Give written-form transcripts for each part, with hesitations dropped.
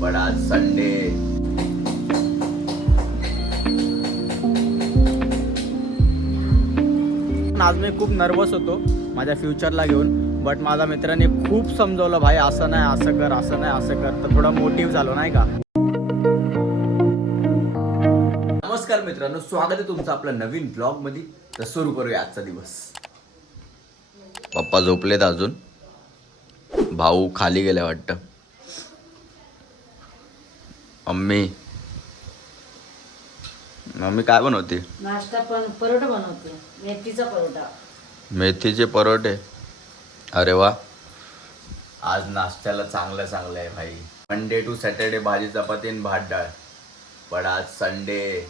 पण आज संडे. आज मी खूप नर्वस होतो माझ्या फ्युचरला घेऊन, बट माझ्या मित्राने खूप समजवलं, भाई असं नाही असं कर, असं नाही असं कर, तर थोडा मोटिव्ह झालो नाही का. नमस्कार मित्रांनो, स्वागत आहे तुमचं आपल्या नवीन ब्लॉग मध्ये. तर सुरू करूया आजचा दिवस. पप्पा झोपलेत अजून, भाऊ खाली गेले वाटतं. मम्मी काय बनवते? नाश्ता पण परोठा बनवते, मेथीचा परोठा. मेथीचे परोठे, अरे वा. आज नाश्त्याला चांगलं आहे भाई. मंडे टू सॅटर्डे भाजी चपाती आणि भात डाळ, पण आज संडे.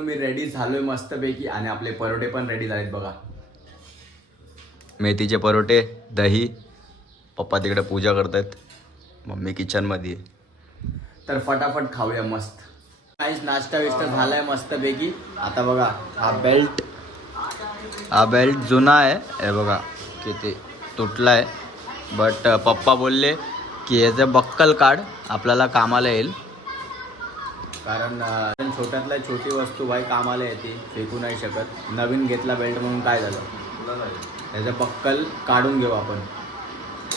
मी रेडी झालोय मस्तपैकी आणि आपले परोठे पण रेडी झालेत बघा. मेथीचे परोठे, दही. पप्पा तिकडे पूजा करतायत, मम्मी किचन मध्ये. तर फटाफट खाऊया मस्त. काहीच नाश्ता विष्टा झालाय मस्तपैकी. आता बघा हा बेल्ट जुना आहे, हे बघा किती तुटला आहे. बट पप्पा बोलले की याचं बक्कल काढ, आपल्याला कामाला येईल. कारण छोट्यातल्या छोटी वस्तू भाई कामाला येते, फेकू नाही शकत. नवीन घेतला बेल्ट म्हणून काय झालं, त्याचं बक्कल काढून घेऊ आपण.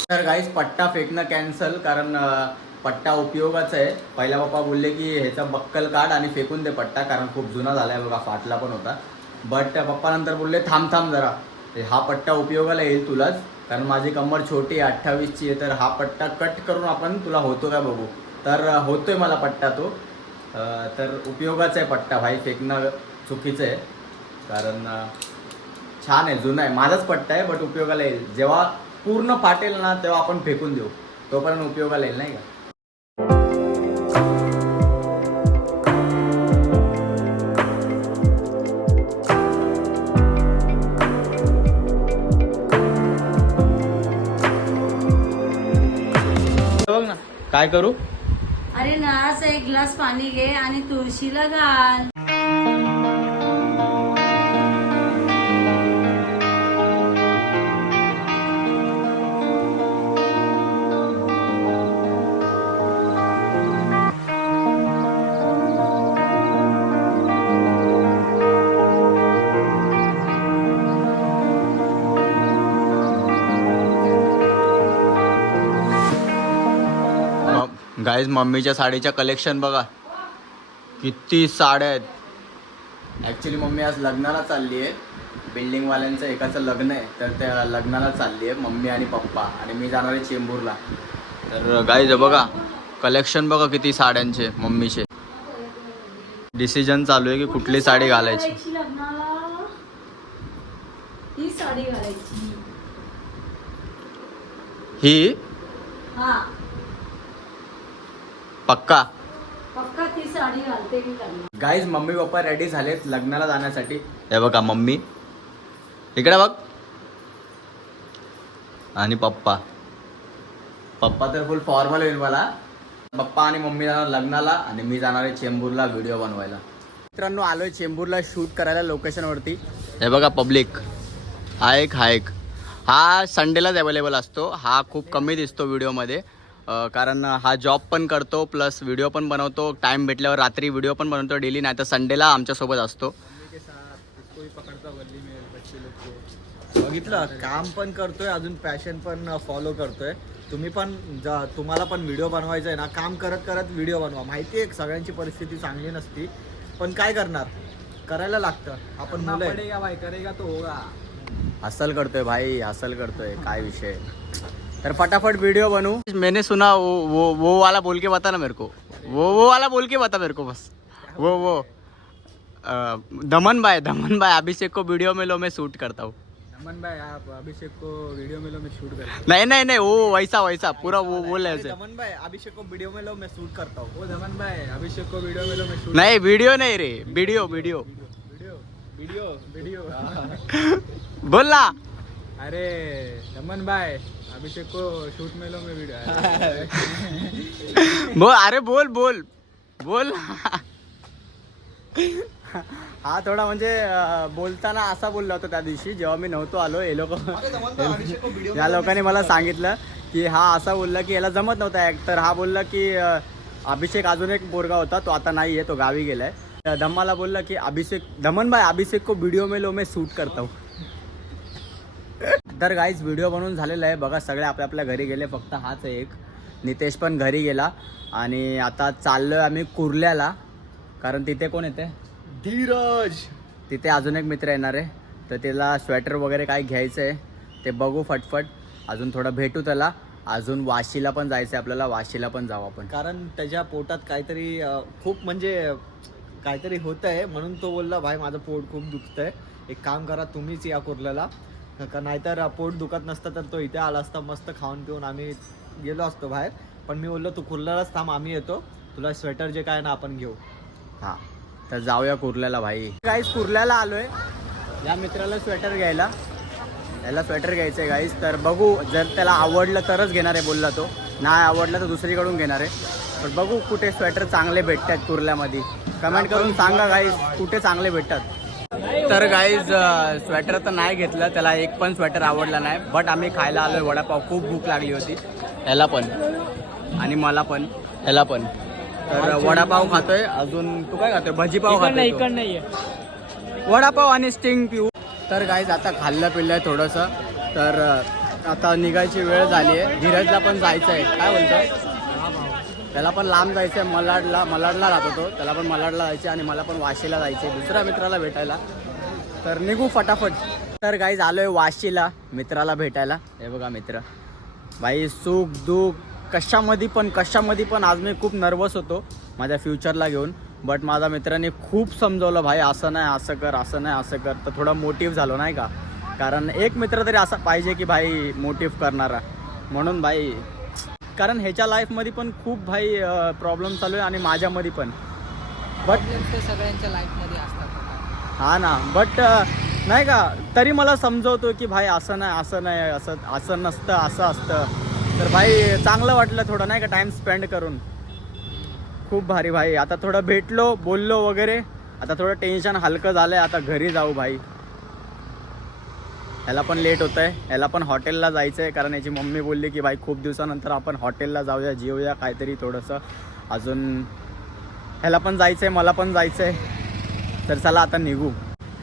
तर गाईस पट्टा फेकणं कॅन्सल, कारण पट्टा उपयोगाचा आहे. पहिला पप्पा बोलले की ह्याचा बक्कल काढ आणि फेकून दे पट्टा, कारण खूप जुना झाला आहे बघा, फाटला पण होता. बट पप्पा नंतर बोलले थांब जरा, हा पट्टा उपयोगाला येईल तुलाच, कारण माझी कंबर छोटी आहे, 28ची आहे. तर हा पट्टा कट करून आपण तुला होतो का बघू. तर होतोय मला पट्टा तो. तर उपयोगाचा आहे पट्टा भाई, फेकणं चुकीचं आहे. कारण छान आहे, जुना आहे, माझाच पट्टा आहे, बट उपयोगाला येईल. जेव्हा पूर्ण फाटेल ना तेव्हा आपण फेकून देऊ, तोपर्यंत उपयोगाला येईल नाही का. बघ ना काय करू. अरे ना असं एक ग्लास पाणी घे आणि तुळशीला घाल. गाईज मम्मीच्या साडीच्या कलेक्शन बघा, किती साड्या आहेत. ॲक्च्युली मम्मी आज लग्नाला चालली आहे, बिल्डिंगवाल्यांचं एकाचं लग्न आहे, तर त्या लग्नाला चालली आहे मम्मी आणि पप्पा, आणि मी जाणार आहे चेंबूरला. तर गाईज बघा कलेक्शन बघा किती साड्यांचे मम्मीचे. डिसिजन चालू आहे की कुठली साडी घालायची. ही साडी घालायची. ही हा पक्का ती साडी घालते मी. गाईज मम्मी पप्पा रेडी झालेत लग्नाला जाण्यासाठी. हे बघा मम्मी इकडे बघ, आणि पप्पा तर फुल फॉर्मल होईल मला. पप्पा आणि मम्मी जाणार लग्नाला आणि मी जाणार आहे चेंबूरला व्हिडिओ बनवायला. मित्रांनो आलोय चेंबूरला शूट करायला लोकेशनवरती. हे बघा पब्लिक, हा एक हा संडेलाच अवेलेबल असतो. हा खूप कमी दिसतो व्हिडिओमध्ये, कारण हा जॉब पण करतो प्लस व्हिडिओ पण बनवतो. टाइम भेटल्यावर रात्री व्हिडिओ पण बनवतो डेली, नाही तर संडेला आमच्यासोबत असतो. बघितलं, काम पण करतोय, अजून पॅशन पण फॉलो करतोय. तुम्ही पण तुम्हाला पण व्हिडिओ बनवायचा आहे ना, काम करत करत व्हिडिओ बनवा. माहिती आहे सगळ्यांची परिस्थिती चांगली नसती, पण काय करणार, करायला लागतं. आपण मुलं पडेगा भाई, करेगा तो होगा. हसल करतोय भाई, हसल करतोय, काय विषय. तर फटाफट वीडियो बनू. मैंने सुना वो वाला बोल के बता ना मेरे को, वो वाला बोल के बता मेरे को बस. वो दमन भाई अभिषेक को वीडियो में लो मैं शूट करता हूँ। दमन भाई आप अभिषेक को वीडियो में लो मैं शूट करता हूँ। नहीं वो वैसा पूरा वो बोल रहे थे। दमन भाई अभिषेक को वीडियो में लो मैं शूट करता हूँ। वो दमन भाई अभिषेक को वीडियो में लो मैं शूट। नहीं वीडियो नहीं रे, वीडियो बोल ना। अरे दमन भाई अभिषेक को शूट में लो मैं वीडियो। बोल हा थोडा म्हणजे बोलताना असा बोलला होता त्या दिवशी जेव्हा मी नव्हतो आलो. हे लोक या लोकांनी मला सांगितलं की हा असा बोलला की याला जमत नव्हता ॲक्ट. तर हा बोलला की अभिषेक अजून एक पोरगा होता तो आता नाही आहे, तो गावी गेलाय. धम्माला बोलला की दमन भाई अभिषेक को व्हिडिओ में लो मैं शूट करता हूँ. तर गाईज व्हिडिओ बनवून झालेला आहे बघा. सगळे आपल्या आपल्या घरी गेले, फक्त हाच एक नितेश पण घरी गेला. आणि आता चाललोय आम्ही कुर्ल्याला, कारण तिथे कोण येते, धीरज. तिथे अजून एक मित्र येणार आहे, तर त्याला स्वेटर वगैरे काय घ्यायचं आहे ते बघू फटफट. अजून थोडं भेटू त्याला. अजून वाशीला पण जायचं आहे आपल्याला, वाशीला पण जाऊ आपण, कारण त्याच्या पोटात काहीतरी खूप म्हणजे काहीतरी होतं आहे. म्हणून तो बोलला भाई माझं पोट खूप दुखतं आहे, एक काम करा तुम्हीच या कुर्ल्याला. का नाहीतर पोट दुखत नसतं तर तो इथे आला असता, मस्त खाऊन पिऊन आम्ही गेलो असतो बाहेर. पण मी बोललो तू कुर्ल्यालाच थांब, आम्ही येतो, तुला स्वेटर जे काय ना आपण घेऊ. हां तर जाऊया कुर्ल्याला भाई. गाईस कुर्ल्याला आलोय या मित्राला स्वेटर घ्यायला. याला स्वेटर घ्यायचं आहे गाईस. तर बघू, जर त्याला आवडलं तरच घेणार आहे बोलला तो, नाही आवडलं तर दुसरीकडून घेणार आहे. पण बघू कुठे स्वेटर चांगले भेटतात कुर्ल्यामध्ये. कमेंट करून सांगा गाईस कुठे चांगले भेटतात. तर गाईज स्वेटर तर नाही घेतलं, त्याला एक पण स्वेटर आवडला नाही. बट आम्ही खायला आलोय वडापाव, खूप भूक लागली होती ह्याला पण आणि मला पण, ह्याला पण. तर वडापाव खातोय. अजून तू काय खातोय? भजीपाव खातोय. वडापाव आणि स्टिंग पिऊ. तर गाईज आता खाल्लं पिल्लंय थोडंसं. तर आता निघायची वेळ झाली आहे. धीरजला पण जायचं आहे. काय बोलतो? त्याला पण लांब जायचं आहे, मलाडला राहतो तो, त्याला पण मलाडला जायचं आहे आणि मला पण वाशीला जायचं आहे दुसऱ्या मित्राला भेटायला. तर निघू फटाफट. तर गाईज आलोय वाशीला मित्राला भेटायला. हे बघा मित्र भाई, सुख दुःख कशामध्ये पण आज मी खूप नर्वस होतो माझ्या फ्युचरला घेऊन. बट माझ्या मित्राने खूप समजवलं भाई, असं नाही असं कर, असं नाही असं कर. तर थोडा मोटिव्ह झालो नाही का, कारण एक मित्र तरी असा पाहिजे की भाई मोटिव्ह करणारा. म्हणून भाई, कारण ह्याच्या लाईफमध्ये पण खूप भाई प्रॉब्लेम चालू आहे आणि माझ्यामध्ये पण. बट सगळ्यांच्या लाईफमध्ये असतात. हा ना, बट नाही का तरी मला समजवतो की भाई असं नाही असं नसतं, असं असतं. तर भाई चांगलं वाटलं थोडं नाही का टाइम स्पेंड करून. खूप भारी भाई. आता थोडं भेटलो, बोललो वगैरे, आता थोडं टेन्शन हलकं झालंय. आता घरी जाऊ भाई. ह्याला पण लेट होतं आहे, ह्याला पण हॉटेलला जायचं आहे, कारण याची मम्मी बोलली की भाई खूप दिवसानंतर आपण हॉटेलला जाऊया, जेवूया काहीतरी थोडंसं. अजून ह्याला पण जायचं आहे, मला पण जायचं आहे. तर चला आता निघू.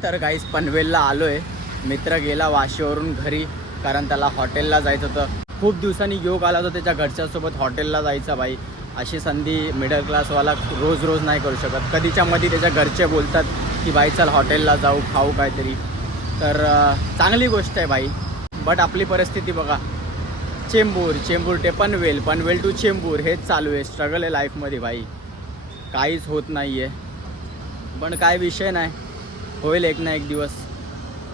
तर गाईस पनवेलला आलो आहे. मित्र गेला वाशीवरून घरी, कारण त्याला हॉटेलला जायचं होतं. खूप दिवसांनी योग आला होता त्याच्या घरच्यासोबत हॉटेलला जायचा भाई. अशी संधी मिडल क्लासवाला रोज नाही करू शकत. कधीच्या मध्ये त्याच्या घरचे बोलतात की भाई चल हॉटेलला जाऊ, खाऊ काहीतरी. तर चांगली गोष्ट आहे भाई. बट आपली परिस्थिती बघा, चेंबूर ते पनवेल टू चेंबूर हेच चालू आहे. स्ट्रगल आहे लाईफमध्ये भाई, काहीच होत नाही आहे. पण काय विषय नाही, होईल एक ना एक दिवस.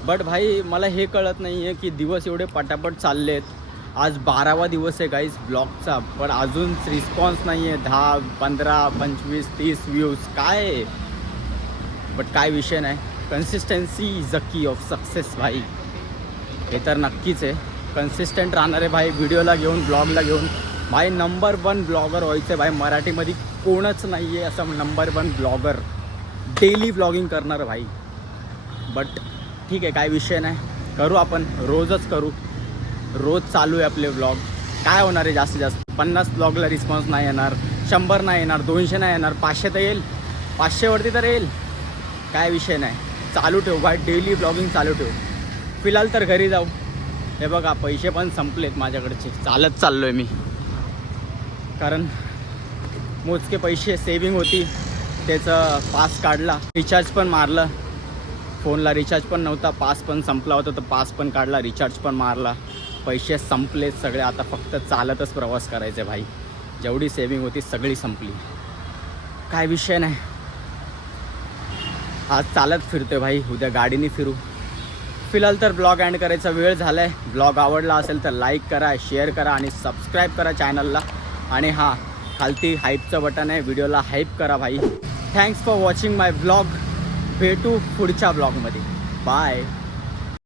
बट भाई मला हे कळत नाही आहे की दिवस एवढे पटापट चालले आहेत. आज 12वा दिवस आहे गाईज ब्लॉगचा, पण अजून रिस्पॉन्स नाही आहे. 10, 15, 25, 30 व्ह्यूज काय आहे. बट काय विषय नाही, कन्सिस्टन्सी इज अ की ऑफ सक्सेस भाई. हे तर नक्कीच आहे. कन्सिस्टंट राहणार आहे भाई, व्हिडिओला घेऊन, ब्लॉगला घेऊन. भाई नंबर 1 ब्लॉगर व्हायचं आहे भाई. मराठीमध्ये कोणच नाही आहे असं नंबर 1 ब्लॉगर, डेली ब्लॉगिंग करणार भाई. बट ठीक आहे, काय विषय नाही, करू आपण, रोजच करू. रोज चालू आहे आपले ब्लॉग. काय होणार आहे जास्तीत जास्त 50 ब्लॉगला रिस्पॉन्स नाही येणार, 100 नाही येणार, 200 नाही येणार, 500 तर येईल, 500वरती तर येईल. काय विषय नाही, चालू ठेव भाई, डेली ब्लॉगिंग चालू ठेव. फिलहाल तर घरी जाऊ. हे बघा पैसे पण संपलेत माझ्याकडचे, चालत चाललो आहे मी, कारण मोजके पैसे सेविंग होती. त्याचं पास काढला, रिचार्ज पण मारलं. फोनला रिचार्ज पण नव्हता, पास पण संपला होता, तर पास पण काढला, रिचार्ज पण मारला. पैसे संपलेत सगळे. आता फक्त चालतच प्रवास करायचा आहे भाई. जेवढी सेविंग होती सगळी संपली. काय विषय नाही, आज चालत फिरतोय भाई, उद्या गाडीने फिरू. फिलहाल तर ब्लॉग एंड करायचा वेळ झाला आहे. ब्लॉग आवडला असेल तर लाईक करा, शेअर करा आणि सबस्क्राईब करा चॅनलला. आणि हां, खालती हाईपचं बटन आहे, व्हिडिओला हाईप करा भाई. Thanks for watching my blog. भेटू पुढच्या ब्लॉगमध्ये. बाय.